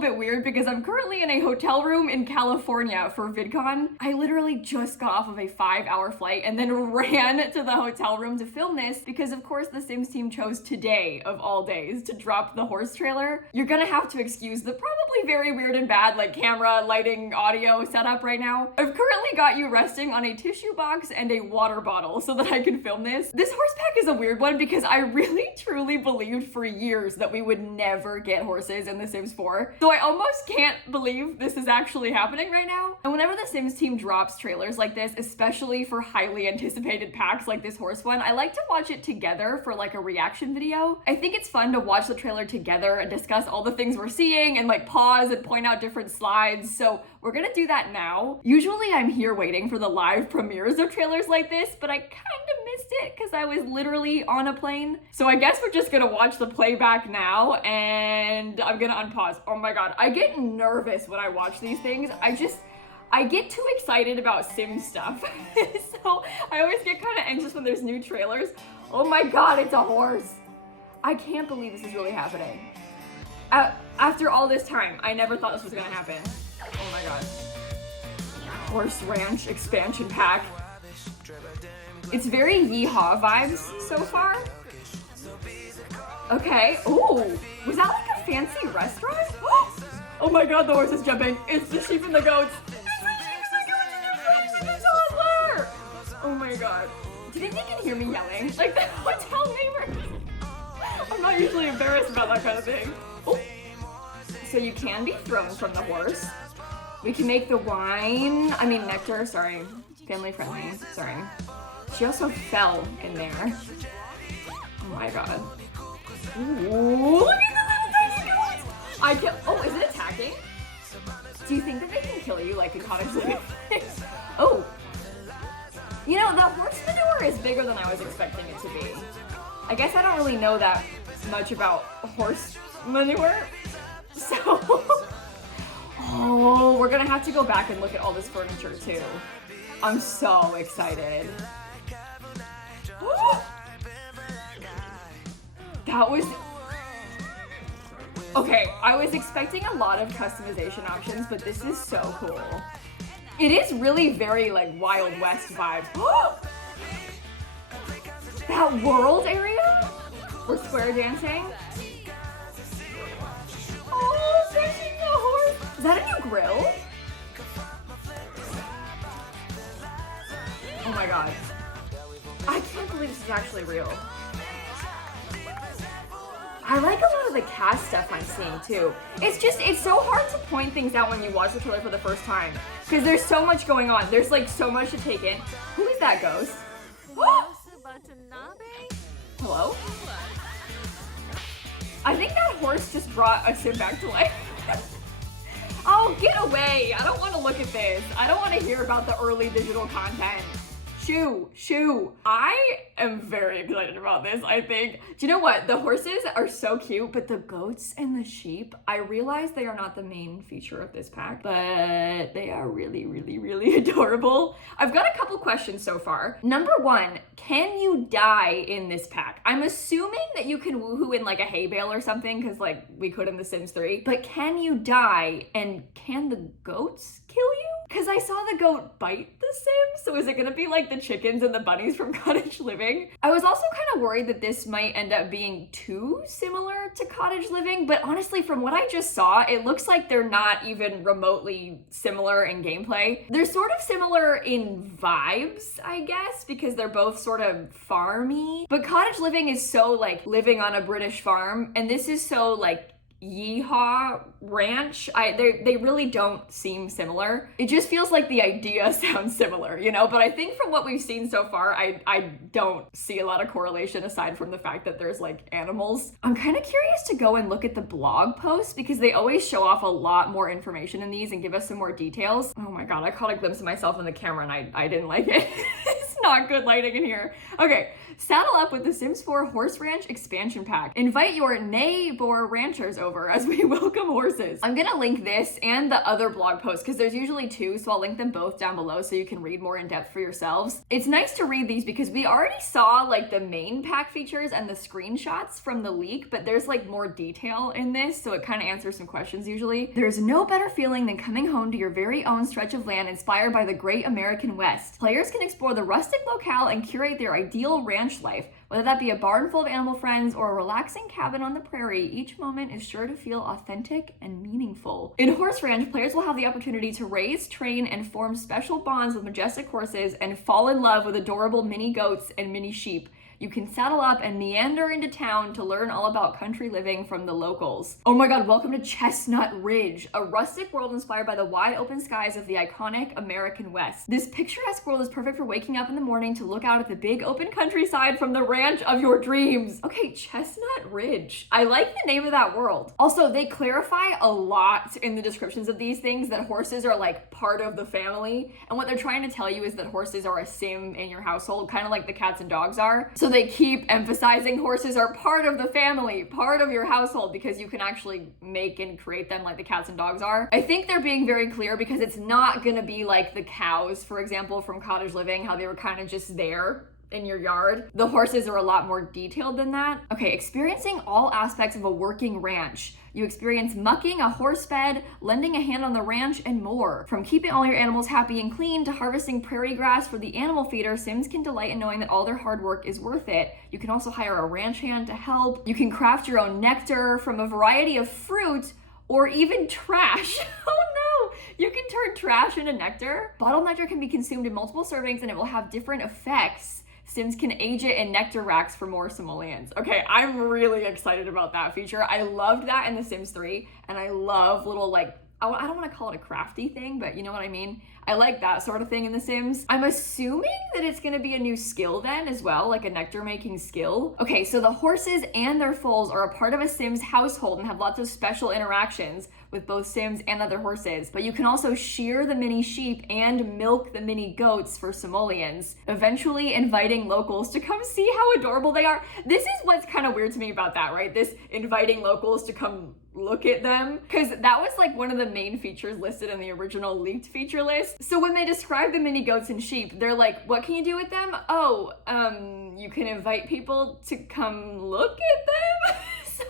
bit weird because I'm currently in a hotel room in California for VidCon. I literally just got off of a 5-hour flight and then ran to the hotel room to film this because of course the Sims team chose today of all days to drop the horse trailer. You're gonna have to excuse the probably very weird and bad like camera, lighting, audio setup right now. I've currently got you resting on a tissue box and a water bottle so that I can film this. This horse pack is a weird one because I really truly believed for years that we would never get horses in The Sims 4. So I almost can't believe this is actually happening right now. And whenever the Sims team drops trailers like this, especially for highly anticipated packs like this horse one, I like to watch it together for like a reaction video. I think it's fun to watch the trailer together and discuss all the things we're seeing and like pause and point out different slides. So we're gonna do that now. Usually I'm here waiting for the live premieres of trailers like this, but I kind of missed it because I was literally on a plane. So I guess we're just gonna watch the playback now and I'm gonna unpause. Oh my God, I get nervous when I watch these things. I get too excited about Sims stuff. So I always get kind of anxious when there's new trailers. Oh my God, it's a horse. I can't believe this is really happening. After all this time, I never thought this was gonna happen. Oh my God. Horse Ranch expansion pack. It's very Yeehaw vibes so far. Okay. Ooh, was that like a fancy restaurant? Oh my God, the horse is jumping. It's the sheep and the goats. Oh my God. Do you think they can hear me yelling? Like the hotel neighbors. I'm not usually embarrassed about that kind of thing. Oh. So you can be thrown from the horse. We can make the nectar, sorry. Family friendly, sorry. She also fell in there. Oh my God. Ooh, look at the little tiny goats! Oh, is it attacking? Do you think that they can kill you like in Cottage Living? Oh. You know, the horse manure is bigger than I was expecting it to be. I guess I don't really know that much about horse manure. So, oh, we're gonna have to go back and look at all this furniture too. I'm so excited. That was... Okay, I was expecting a lot of customization options, but this is so cool. It is really very like Wild West vibes. That world area? We're square dancing. Oh, fishing the horse. Is that a new grill? Oh my God. I can't believe this is actually real. I like a lot of the cast stuff I'm seeing too. It's so hard to point things out when you watch the trailer for the first time because there's so much going on. There's like so much to take in. Who is that ghost? Hello? I think that horse just brought a Sim back to life. Oh, get away. I don't want to look at this. I don't want to hear about the early digital content. Shoo. I am very excited about this, I think. Do you know what? The horses are so cute, but the goats and the sheep, I realize they are not the main feature of this pack, but they are really, really, really adorable. I've got a couple questions so far. Number one, can you die in this pack? I'm assuming that you can woohoo in like a hay bale or something, because like we could in The Sims 3, but can you die and can the goats kill you? Because I saw the goat bite the Sims, so is it gonna be like the chickens and the bunnies from Cottage Living? I was also kind of worried that this might end up being too similar to Cottage Living, but honestly, from what I just saw, it looks like they're not even remotely similar in gameplay. They're sort of similar in vibes, I guess, because they're both sort of farmy, but Cottage Living is so like living on a British farm, and this is so like Yeehaw Ranch. They really don't seem similar. It just feels like the idea sounds similar, you know, but I think from what we've seen so far, I don't see a lot of correlation aside from the fact that there's like animals. I'm kind of curious to go and look at the blog posts because they always show off a lot more information in these and give us some more details. Oh my God, I caught a glimpse of myself in the camera and I didn't like it. It's not good lighting in here. Okay, saddle up with the Sims 4 Horse Ranch Expansion Pack. Invite your neighbor ranchers over as we welcome horses. I'm gonna link this and the other blog post because there's usually two, so I'll link them both down below so you can read more in depth for yourselves. It's nice to read these because we already saw like the main pack features and the screenshots from the leak, but there's like more detail in this, so it kind of answers some questions usually. There's no better feeling than coming home to your very own stretch of land inspired by the great American West. Players can explore the rustic locale and curate their ideal ranch life. Whether that be a barn full of animal friends or a relaxing cabin on the prairie, each moment is sure to feel authentic and meaningful. In Horse Ranch, players will have the opportunity to raise, train, and form special bonds with majestic horses and fall in love with adorable mini goats and mini sheep. You can saddle up and meander into town to learn all about country living from the locals. Oh my god, welcome to Chestnut Ridge, a rustic world inspired by the wide open skies of the iconic American West. This picturesque world is perfect for waking up in the morning to look out at the big open countryside from the ranch of your dreams. Okay, Chestnut Ridge. I like the name of that world. Also, they clarify a lot in the descriptions of these things that horses are like part of the family. And what they're trying to tell you is that horses are a sim in your household, kind of like the cats and dogs are. So they keep emphasizing horses are part of the family, part of your household, because you can actually make and create them like the cats and dogs are. I think they're being very clear because it's not gonna be like the cows, for example, from Cottage Living, how they were kind of just there in your yard. The horses are a lot more detailed than that. Okay, experiencing all aspects of a working ranch. You experience mucking, a horse bed, lending a hand on the ranch, and more. From keeping all your animals happy and clean to harvesting prairie grass for the animal feeder, Sims can delight in knowing that all their hard work is worth it. You can also hire a ranch hand to help. You can craft your own nectar from a variety of fruit or even trash. Oh no! You can turn trash into nectar. Bottled nectar can be consumed in multiple servings and it will have different effects. Sims can age it in nectar racks for more simoleons. Okay, I'm really excited about that feature. I loved that in The Sims 3, and I love little like, I don't want to call it a crafty thing, but you know what I mean? I like that sort of thing in The Sims. I'm assuming that it's going to be a new skill then as well, like a nectar making skill. Okay, so the horses and their foals are a part of a Sims household and have lots of special interactions with both Sims and other horses. But you can also shear the mini sheep and milk the mini goats for simoleons, eventually inviting locals to come see how adorable they are. This is what's kind of weird to me about that, right? This inviting locals to come look at them, because that was like one of the main features listed in the original leaked feature list. So when they describe the mini goats and sheep, they're like, what can you do with them? Oh, you can invite people to come look at them. So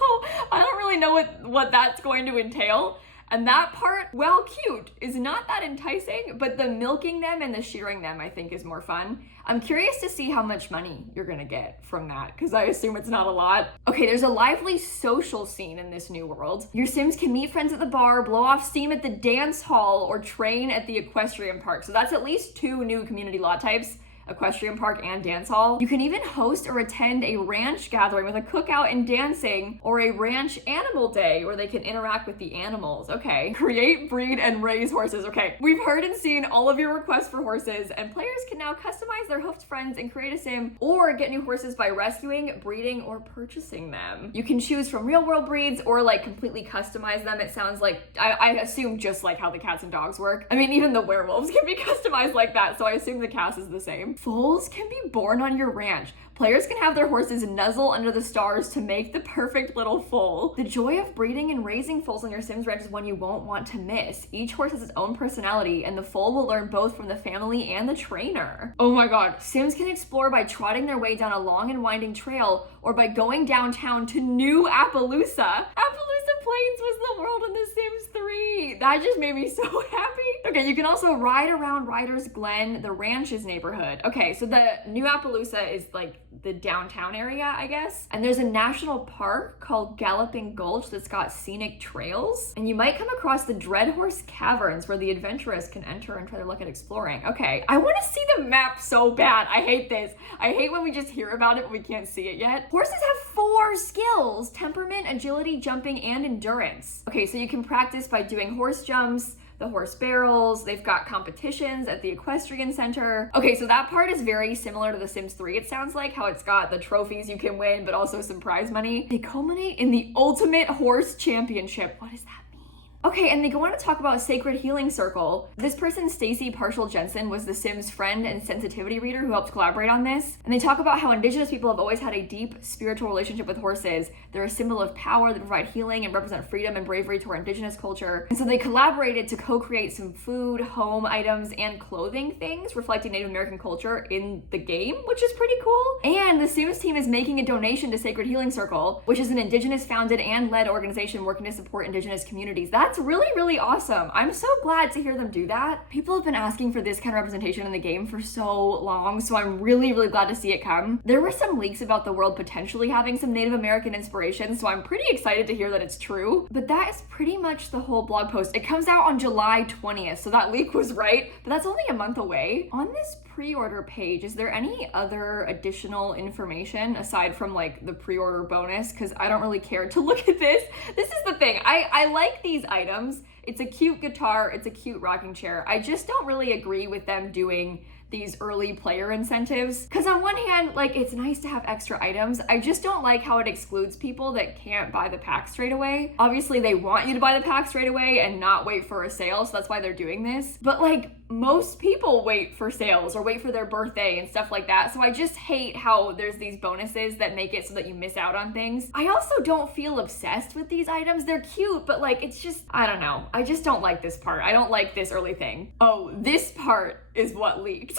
I don't really know what that's going to entail. And that part, well, cute, is not that enticing, but the milking them and the shearing them I think is more fun. I'm curious to see how much money you're gonna get from that, because I assume it's not a lot. Okay, there's a lively social scene in this new world. Your Sims can meet friends at the bar, blow off steam at the dance hall, or train at the equestrian park. So that's at least 2 new community lot types. Equestrian park and dance hall. You can even host or attend a ranch gathering with a cookout and dancing, or a ranch animal day where they can interact with the animals. Okay. Create, breed, and raise horses. Okay. We've heard and seen all of your requests for horses, and players can now customize their hoofed friends and create a sim, or get new horses by rescuing, breeding, or purchasing them. You can choose from real world breeds or like completely customize them. It sounds like, I assume just like how the cats and dogs work. I mean, even the werewolves can be customized like that, so I assume the cast is the same. Foals can be born on your ranch. Players can have their horses nuzzle under the stars to make the perfect little foal. The joy of breeding and raising foals on your Sims ranch is one you won't want to miss. Each horse has its own personality, and the foal will learn both from the family and the trainer. Oh my god. Sims can explore by trotting their way down a long and winding trail, or by going downtown to New Appaloosa. Appaloosa Plains was the world in The Sims 3. That just made me so happy. Okay, you can also ride around Ryder's Glen, the ranch's neighborhood. Okay, so the New Appaloosa is like the downtown area, I guess. And there's a national park called Galloping Gulch that's got scenic trails. And you might come across the Dreadhorse Caverns where the adventurous can enter and try their luck at exploring. Okay, I want to see the map so bad. I hate this. I hate when we just hear about it but we can't see it yet. Horses have 4 skills: temperament, agility, jumping, and endurance. Okay, so you can practice by doing horse jumps, the horse barrels. They've got competitions at the equestrian center. Okay, so that part is very similar to The Sims 3. It sounds like how it's got the trophies you can win, but also some prize money. They culminate in the ultimate horse championship. What does that mean? Okay, and they go on to talk about Sacred Healing Circle. This person, Stacy Partial Jensen, was the Sims friend and sensitivity reader who helped collaborate on this. And they talk about how Indigenous people have always had a deep spiritual relationship with horses. They're a symbol of power that provide healing and represent freedom and bravery to our Indigenous culture. And so they collaborated to co-create some food, home items, and clothing things reflecting Native American culture in the game, which is pretty cool. And the Sims team is making a donation to Sacred Healing Circle, which is an Indigenous founded and led organization working to support Indigenous communities. That's really, really awesome. I'm so glad to hear them do that. People have been asking for this kind of representation in the game for so long, so I'm really, really glad to see it come. There were some leaks about the world potentially having some Native American inspiration, so I'm pretty excited to hear that it's true. But that is pretty much the whole blog post. It comes out on July 20th, so that leak was right, but that's only a month away. On this pre-order page, is there any other additional information aside from like the pre-order bonus? Because I don't really care to look at this. This is the thing. I like these items. It's a cute guitar. It's a cute rocking chair. I just don't really agree with them doing these early player incentives. Because on one hand, like, it's nice to have extra items. I just don't like how it excludes people that can't buy the pack straight away. Obviously, they want you to buy the pack straight away and not wait for a sale, so that's why they're doing this. But like, most people wait for sales or wait for their birthday and stuff like that. So I just hate how there's these bonuses that make it so that you miss out on things. I also don't feel obsessed with these items. They're cute, but like, it's just, I don't know. I just don't like this part. I don't like this early thing. Oh, this part is what leaked.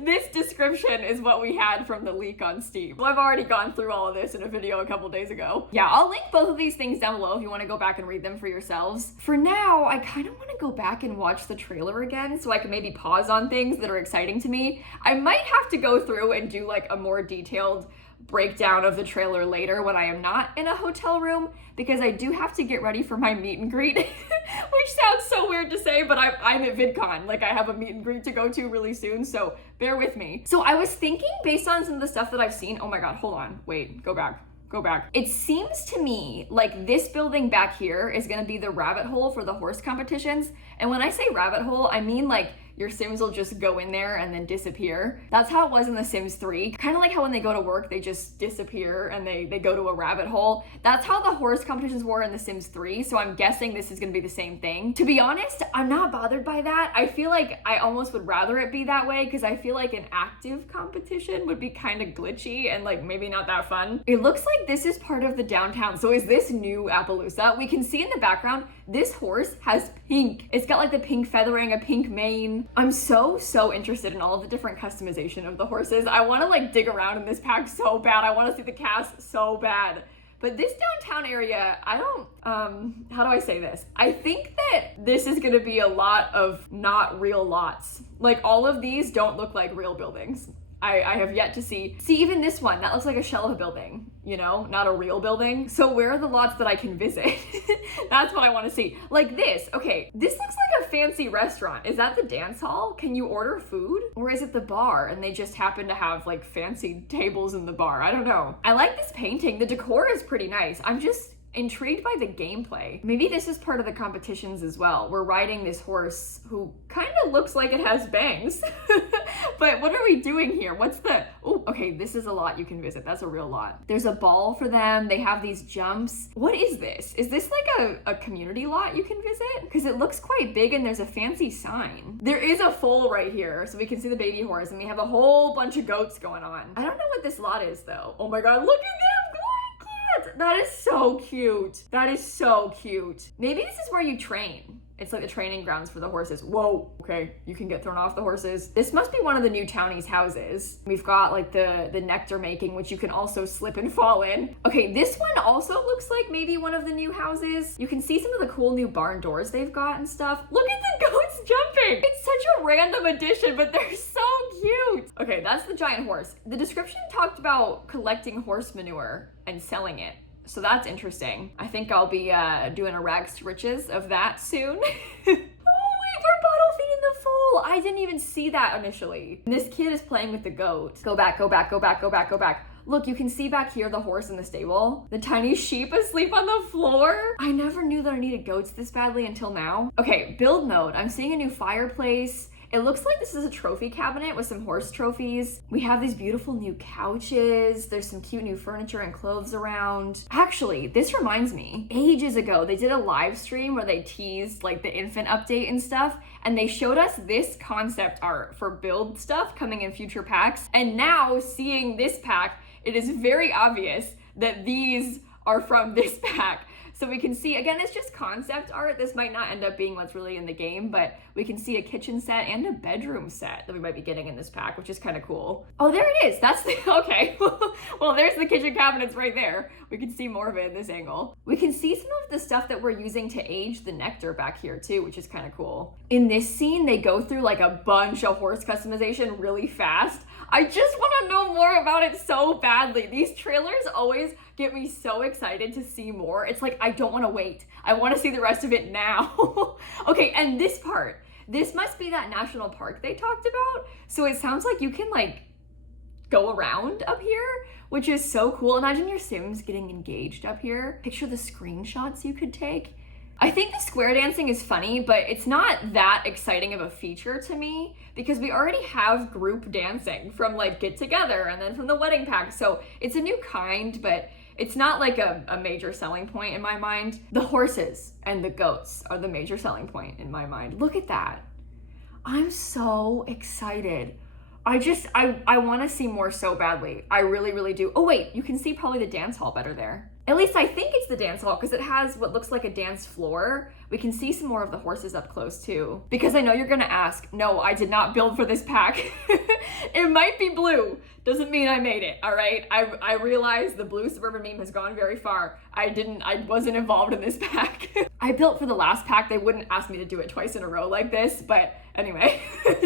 This description is what we had from the leak on Steam. Well, I've already gone through all of this in a video a couple days ago. Yeah, I'll link both of these things down below if you want to go back and read them for yourselves. For now, I kind of want to go back and watch the trailer again so I can maybe pause on things that are exciting to me. I might have to go through and do like a more detailed breakdown of the trailer later when I am not in a hotel room, because I do have to get ready for my meet and greet, which sounds so weird to say, but I'm at VidCon. Like, I have a meet and greet to go to really soon, so bear with me. So I was thinking, based on some of the stuff that I've seen, oh my God, hold on, wait, go back. It seems to me like this building back here is gonna be the rabbit hole for the horse competitions. And when I say rabbit hole, I mean like your Sims will just go in there and then disappear. That's how it was in The Sims 3. Kind of like how when they go to work, they just disappear and they go to a rabbit hole. That's how the horse competitions were in The Sims 3. So I'm guessing this is gonna be the same thing. To be honest, I'm not bothered by that. I feel like I almost would rather it be that way because I feel like an active competition would be kind of glitchy and like maybe not that fun. It looks like this is part of the downtown. So is this new Appaloosa? We can see in the background, this horse has pink. It's got like the pink feathering, a pink mane. I'm so interested in all of the different customization of the horses. I want to like dig around in this pack so bad. I want to see the cast so bad. But this downtown area, I don't, how do I say this? I think that this is gonna be a lot of not real lots. Like, all of these don't look like real buildings. I have yet to see even this one, that looks like a shell of a building, you know, not a real building. So where are the lots that I can visit? That's what I want to see. Like this, okay, this looks like a fancy restaurant. Is that the dance hall? Can you order food? Or is it the bar and they just happen to have like fancy tables in the bar? I don't know. I like this painting. The decor is pretty nice. I'm just intrigued by the gameplay. Maybe this is part of the competitions as well. We're riding this horse who kind of looks like it has bangs. But what are we doing here? What's the, oh, okay, this is a lot you can visit. That's a real lot. There's a ball for them. They have these jumps. What is this? Is this like a community lot you can visit? Because it looks quite big and there's a fancy sign. There is a foal right here, so we can see the baby horse, and we have a whole bunch of goats going on. I don't know what this lot is though. Oh my God, look at them! That is so cute. That is so cute. Maybe this is where you train. It's like the training grounds for the horses. Whoa, okay, you can get thrown off the horses. This must be one of the new townies' houses. We've got like the nectar making, which you can also slip and fall in. Okay, this one also looks like maybe one of the new houses. You can see some of the cool new barn doors they've got and stuff. Look at the goats jumping. It's such a random addition, but they're so cute. Okay, that's the giant horse. The description talked about collecting horse manure and selling it. So that's interesting. I think I'll be doing a rags to riches of that soon. Oh wait, we're bottle feeding the foal. I didn't even see that initially. And this kid is playing with the goat. Go back, go back, go back, go back, go back. Look, you can see back here the horse in the stable. The tiny sheep asleep on the floor. I never knew that I needed goats this badly until now. Okay, build mode. I'm seeing a new fireplace. It looks like this is a trophy cabinet with some horse trophies. We have these beautiful new couches. There's some cute new furniture and clothes around. Actually, this reminds me, ages ago, they did a live stream where they teased like the infant update and stuff, and they showed us this concept art for build stuff coming in future packs. And now seeing this pack, it is very obvious that these are from this pack. So we can see, again, it's just concept art. This might not end up being what's really in the game, but we can see a kitchen set and a bedroom set that we might be getting in this pack, which is kind of cool. Oh, there it is. That's the, okay. Well, there's the kitchen cabinets right there. We can see more of it in this angle. We can see some of the stuff that we're using to age the nectar back here too, which is kind of cool. In this scene, they go through like a bunch of horse customization really fast. I just want to know more about it so badly. These trailers always get me so excited to see more. It's like, I don't want to wait. I want to see the rest of it now. Okay, and this part, this must be that national park they talked about. So it sounds like you can like go around up here, which is so cool. Imagine your Sims getting engaged up here. Picture the screenshots you could take. I think the square dancing is funny, but it's not that exciting of a feature to me because we already have group dancing from like Get Together and then from the wedding pack. So it's a new kind, but it's not like a major selling point in my mind. The horses and the goats are the major selling point in my mind. Look at that. I'm so excited. I want to see more so badly. I really, really do. Oh wait, you can see probably the dance hall better there. At least I think it's the dance hall because it has what looks like a dance floor. We can see some more of the horses up close too. Because I know you're gonna ask, no, I did not build for this pack. It might be blue. Doesn't mean I made it, all right? I realize the blue Suburban meme has gone very far. I wasn't involved in this pack. I built for the last pack. They wouldn't ask me to do it twice in a row like this, but anyway,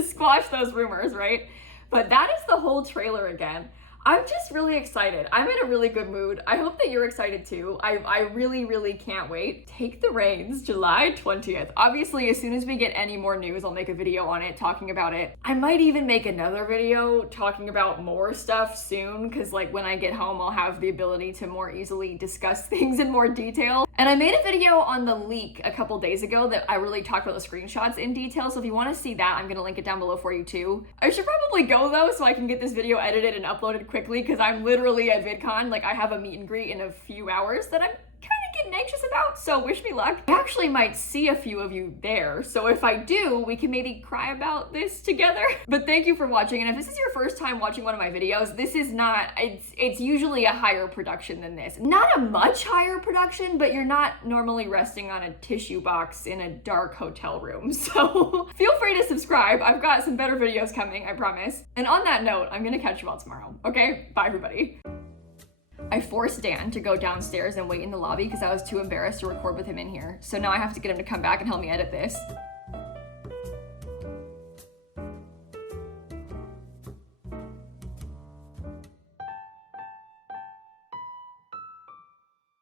squash those rumors, right? But that is the whole trailer again. I'm just really excited. I'm in a really good mood. I hope that you're excited too. I really, really can't wait. Take the Reins, July 20th. Obviously, as soon as we get any more news, I'll make a video on it, talking about it. I might even make another video talking about more stuff soon, because like when I get home, I'll have the ability to more easily discuss things in more detail. And I made a video on the leak a couple days ago that I really talked about the screenshots in detail. So if you want to see that, I'm gonna link it down below for you too. I should probably go though, so I can get this video edited and uploaded quickly, because I'm literally at VidCon. Like I have a meet and greet in a few hours that I'm kind of getting anxious about, so wish me luck. I actually might see a few of you there, so if I do, we can maybe cry about this together. But thank you for watching, and if this is your first time watching one of my videos, this is not, it's usually a higher production than this. Not a much higher production, but you're not normally resting on a tissue box in a dark hotel room, so feel free to subscribe. I've got some better videos coming, I promise. And on that note, I'm gonna catch you all tomorrow, okay? Bye, everybody. I forced Dan to go downstairs and wait in the lobby because I was too embarrassed to record with him in here. So now I have to get him to come back and help me edit this.